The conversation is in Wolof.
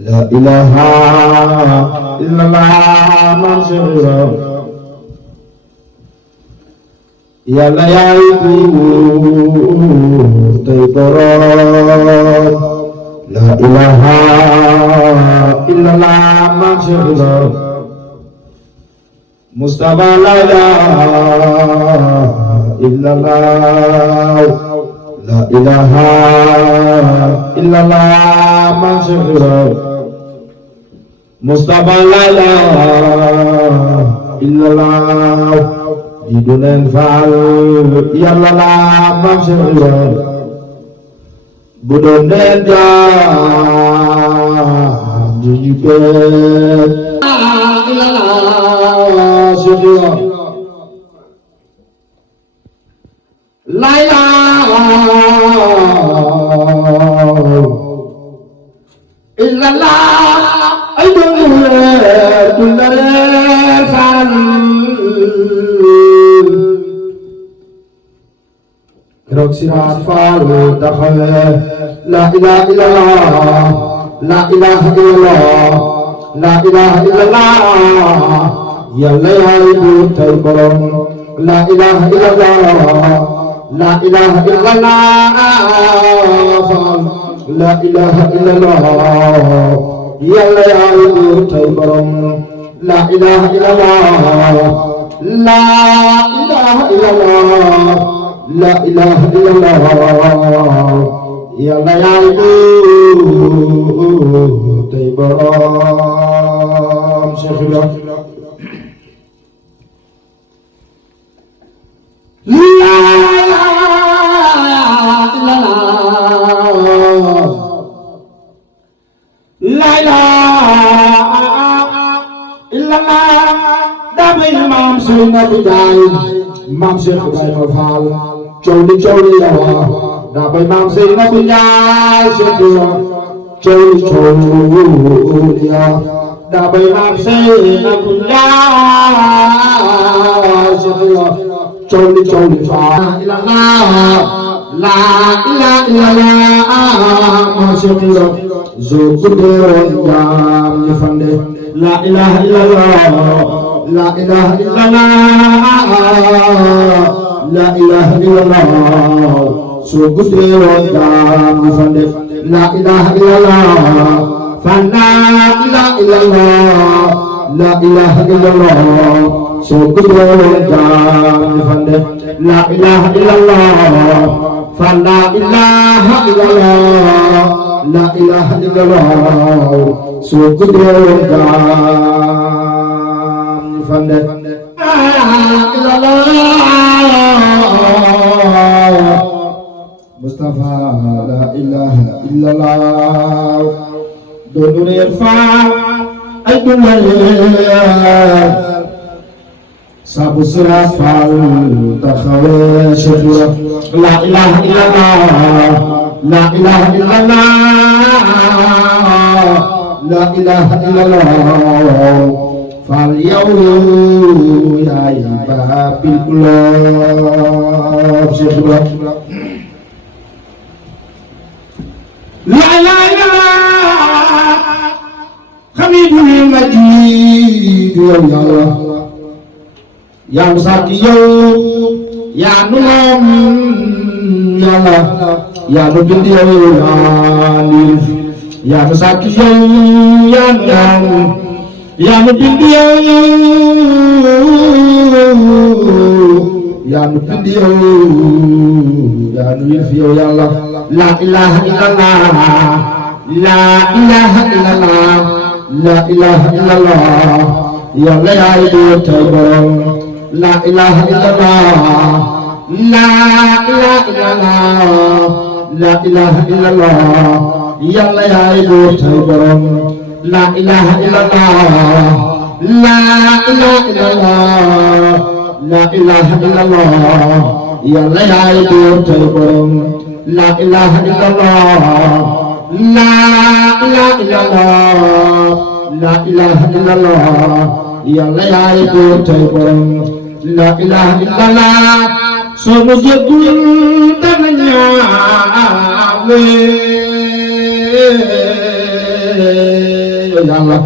La ilaha illallah mansur Yalla yaay buur tey boroom La ilaha illallah mansur Mustafa la ilaha illallah La ilaha illallah mansur Mustafa la ilaha illallah di dunen fal yalla la mansur bu doon den jaam di jube illallah sirra la ilaha illallah ay dunen fal Keroog siraat faal taxawee la ilaha illallah la ilaha illallah la ilaha illallah yàlla yaay buur tey boroom la ilaha illallah la ilaha illallah faal la ilaha illallah yàlla yaay buur tey boroom la ilaha illallah la ilaha illallah La ilaha illallah Yalla yaay buur tey boroom Cheikh Ibrahima La ilaha illallah La ilaha illallah damay maam Serigne Abdou Ndiaye maam Cheikh Ibrahima Fall Cowli yawa daa bay maam Serigne Abdou Ndiaye Cheikh cowli ya daa bay maam Serigne Abdou Ndiaye Cheikh cowli fa la ilaha illallah ma Cheikh zo kuderon jam ni fande la ilaha illallah la ilaha illallah La ilaha illallah so gudde won jam fande la ilaha illallah fan la ilaha illallah la ilaha illallah so gudde won jam fande la ilaha illallah fan la ilaha illallah la ilaha illallah so gudde won jam fande la illallah Mustafa la ilaha illallah doonu reer faal ay dunayer sabu siraat faal taxawee Cheikh la ilaha illallah la ilaha illallah la ilaha illallah faal yow yaay baabil uloob Cheikh Ibrahima La ilaha illallah Hamidul Majid yow yàlla yaa nu sàkk yow yaa nu moom yàlla yaa nu bind yow yaa liif yaa nu sàkk yow yaa nu moom yaa nu bind yow yaa nu bind yow yaa nu liif yow yàlla La ilaha illallah La ilaha illallah La ilaha illallah Yàlla yaay buur tey boroom La ilaha illallah La ilaha illallah La ilaha illallah Yàlla yaay buur tey boroom La ilaha illallah La ilaha illallah La ilaha illallah Yàlla yaay buur tey boroom La ilaha illallah La ilaha illallah La ilaha illallah Yàlla yaay buur tey boroom La ilaha illallah soo nu jéggul dana ñaawe yow yàlla